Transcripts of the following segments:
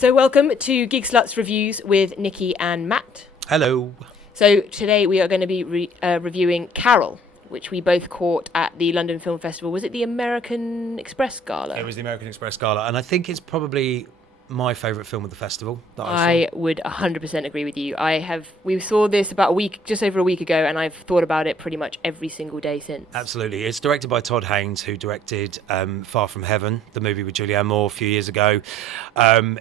So welcome to Geek Sluts Reviews with Niki and Matt. Hello. So today we are going to be reviewing Carol, which we both caught at the London Film Festival. Was it the American Express Gala? It was the American Express Gala, and I think it's probably my favourite film of the festival that I would 100% agree with you. We saw this about just over a week ago, and I've thought about it pretty much every single day since. Absolutely. It's directed by Todd Haynes, who directed Far From Heaven, the movie with Julianne Moore a few years ago.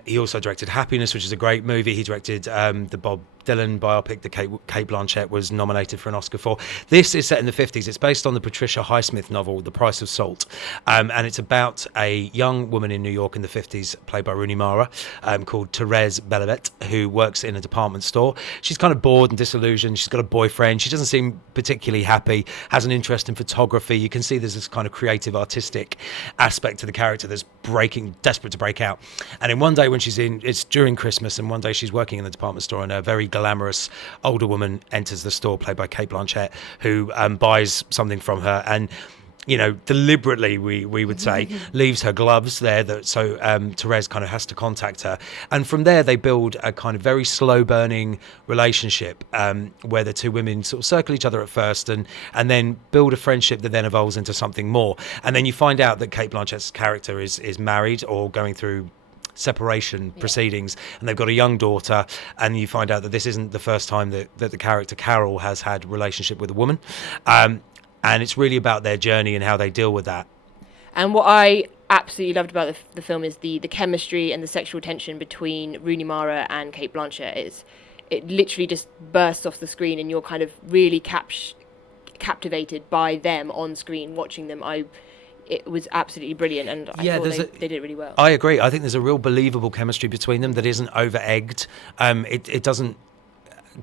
He also directed Happiness, which is a great movie. He directed the Bob Dylan biopic that Kate Blanchett was nominated for an Oscar for. This is set in the 50s. It's based on the Patricia Highsmith novel, The Price of Salt. And it's about a young woman in New York in the 50s, played by Rooney Mara, called Therese Bellevet, who works in a department store. She's kind of bored and disillusioned. She's got a boyfriend. She doesn't seem particularly happy, has an interest in photography. You can see there's this kind of creative, artistic aspect to the character that's desperate to break out. And in one day when it's during Christmas, and one day she's working in the department store, and a very glamorous older woman enters the store, played by Kate Blanchett, who buys something from her and, you know, deliberately, we would say, leaves her gloves there, so Therese kind of has to contact her. And from there, they build a kind of very slow-burning relationship where the two women sort of circle each other at first and then build a friendship that then evolves into something more. And then you find out that Kate Blanchett's character is married or going through separation proceedings, and they've got a young daughter, and you find out that this isn't the first time that the character Carol has had a relationship with a woman. And it's really about their journey and how they deal with that. And what I absolutely loved about the film is the chemistry and the sexual tension between Rooney Mara and Kate Blanchett. It literally just bursts off the screen, and you're kind of really captivated by them on screen, watching them. It was absolutely brilliant, and I thought they did it really well. I agree. I think there's a real believable chemistry between them that isn't over-egged. It doesn't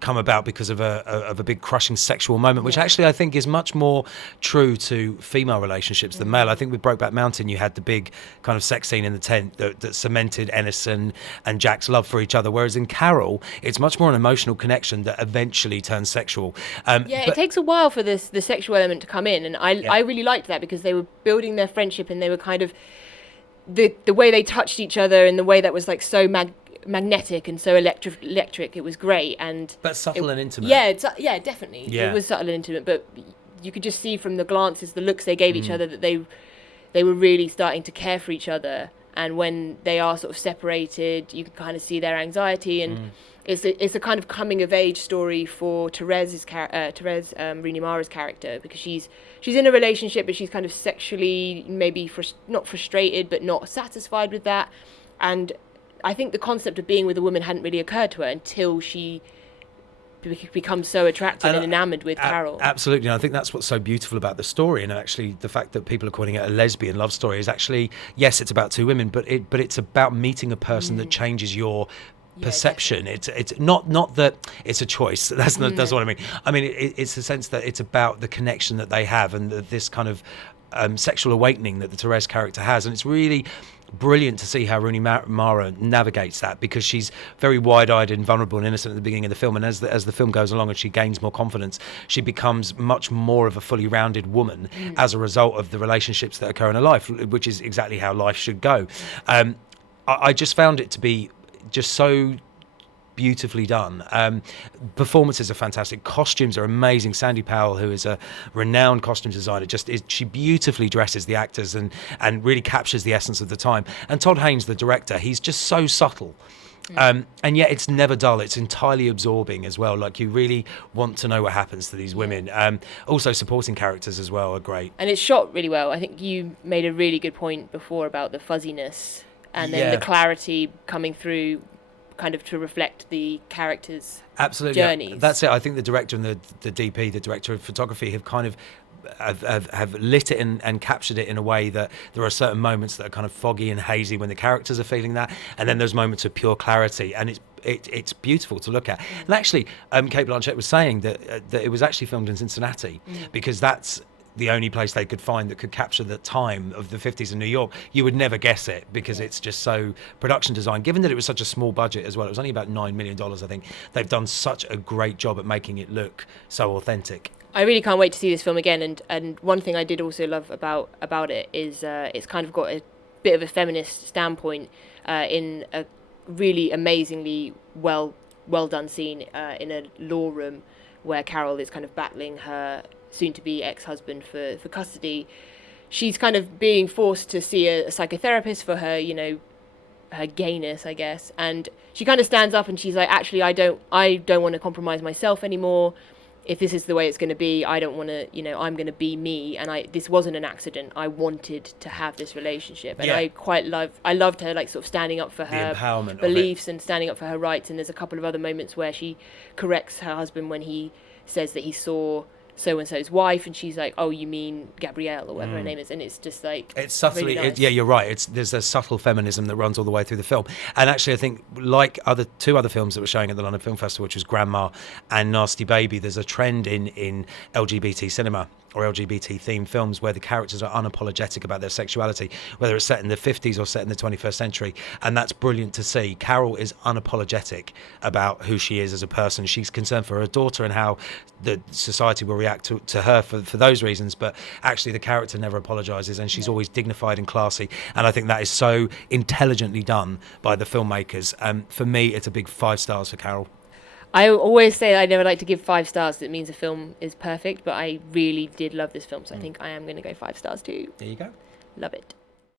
come about because of a big crushing sexual moment, which actually I think is much more true to female relationships than male. I think with Brokeback Mountain you had the big kind of sex scene in the tent that cemented Ennis and Jack's love for each other, whereas in Carol it's much more an emotional connection that eventually turns sexual. It takes a while for the sexual element to come in, and I really liked that because they were building their friendship, and they were kind of the way they touched each other in the way that was like so magnetic and so electric. It was great, but subtle and intimate. Definitely. It was subtle and intimate, but you could just see from the glances, the looks they gave each other, that they were really starting to care for each other. And when they are sort of separated, you can kind of see their anxiety, and it's a kind of coming of age story for Therese Rooney Mara's character, because she's in a relationship, but she's kind of sexually maybe not frustrated, but not satisfied with that. And I think the concept of being with a woman hadn't really occurred to her until she becomes so attracted and enamoured with Carol. Absolutely, and I think that's what's so beautiful about the story. And actually, the fact that people are calling it a lesbian love story is actually, yes, it's about two women, but it's about meeting a person that changes your perception. It's not that it's a choice. That's what I mean. I mean, it's the sense that it's about the connection that they have, and this kind of sexual awakening that the Therese character has, and it's really brilliant to see how Rooney Mara navigates that, because she's very wide-eyed and vulnerable and innocent at the beginning of the film, and as the film goes along and she gains more confidence, she becomes much more of a fully rounded woman as a result of the relationships that occur in her life, which is exactly how life should go. I just found it to be just so beautifully done. Performances are fantastic. Costumes are amazing. Sandy Powell, who is a renowned costume designer, she beautifully dresses the actors and really captures the essence of the time. And Todd Haynes, the director, he's just so subtle. And yet it's never dull. It's entirely absorbing as well. Like, you really want to know what happens to these women. Also, supporting characters as well are great. And it's shot really well. I think you made a really good point before about the fuzziness and then the clarity coming through, kind of to reflect the characters' journeys. Yeah. That's it. I think the director and the DP, the director of photography, have kind of have lit it and captured it in a way that there are certain moments that are kind of foggy and hazy when the characters are feeling that, and then there's moments of pure clarity, and it's beautiful to look at. And actually, Kate Blanchett was saying that it was actually filmed in Cincinnati, because that's the only place they could find that could capture the time of the 50s in New York. You would never guess it, because it's just so production design. Given that it was such a small budget as well, it was only about $9 million, I think. They've done such a great job at making it look so authentic. I really can't wait to see this film again. And one thing I did also love about it is it's kind of got a bit of a feminist standpoint in a really amazingly well done scene in a law room where Carol is kind of battling her soon-to-be ex-husband for custody. She's kind of being forced to see a psychotherapist for her, her gayness, I guess. And she kind of stands up and she's like, actually, I don't want to compromise myself anymore. If this is the way it's going to be, I don't want to, I'm going to be me. And this wasn't an accident. I wanted to have this relationship. And I loved her, like, sort of standing up for her beliefs and standing up for her rights. And there's a couple of other moments where she corrects her husband when he says that he saw so-and-so's wife, and she's like, oh, you mean Gabrielle, or whatever her name is. And it's just like, it's subtly, really nice. you're right, there's a subtle feminism that runs all the way through the film. And actually, I think, like two other films that were showing at the London Film Festival, which was Grandma and Nasty Baby, there's a trend in LGBT cinema or LGBT themed films where the characters are unapologetic about their sexuality, whether it's set in the 50s or set in the 21st century. And that's brilliant to see. Carol is unapologetic about who she is as a person. She's concerned for her daughter and how the society will react to her for those reasons. But actually, the character never apologizes, and she's always dignified and classy. And I think that is so intelligently done by the filmmakers. For me, it's a big 5 stars for Carol. I always say I never like to give 5 stars. It means a film is perfect, but I really did love this film, so I think I am going to go 5 stars too. There you go. Love it.